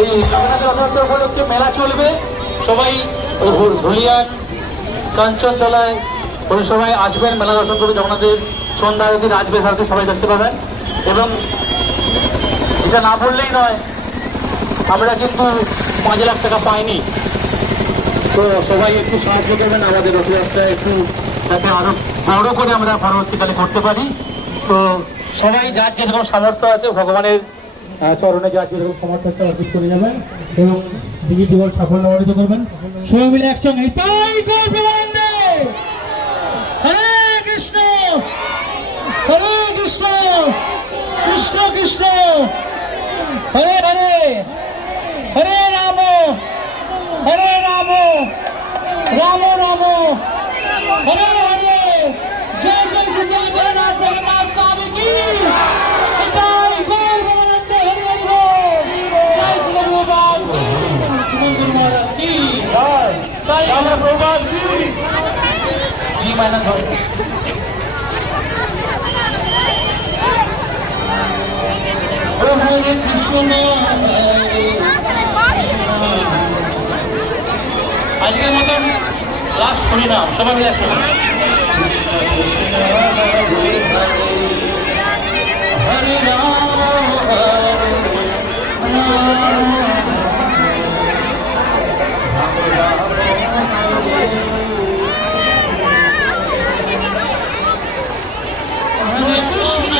এই জগন্নাথ রথযাত্রা উপলক্ষে মেলা চলবে। সবাই ধুলিয়ান কাঞ্চনতলায় ওই সবাই আসবেন, মেলা দর্শন করবে। জগন্নাথের সন্ধ্যা আরতি, রাজবেশ আরতি সবাই দেখতে পাবেন। এবং এটা না বললেই নয়, আমরা কিন্তু 5 লাখ টাকা পাইনি, তো সবাই একটু সাহায্য করবেন আমাদের রথযাত্রা একটু যাতে আরো বড় করে আমরা পরবর্তীকালে করতে পারি। তো সবাই যার যেরকম সামর্থ্য আছে ভগবানের চরণে যার যেরকম সামর্থ্য আছে অর্পিত করে যাবেন এবং দিদি জীবন সাফল্য অর্জিত করবেন। সবাই মিলে একসঙ্গে হরে কৃষ্ণ হরে কৃষ্ণ কৃষ্ণ কৃষ্ণ হরে হরে হরে রাম হরে রাম রাম রাম হরে হরে জয় জয় শ্রী জগন্নাথ জগন্নাথ স্বামী কি জয় গৌর ভগবানন্দে হরি হরি বল। জয় শ্রী প্রভুপাদ কি জীবন গুরু মহারাজ কি জয় জয় প্রভুপাদ কি জি মাইনা ধর। হরে কৃষ্ণ আজকের মতন লাস্ট হরিনাম সবাই মিলে একসঙ্গে হরে রাম হরে কৃষ্ণ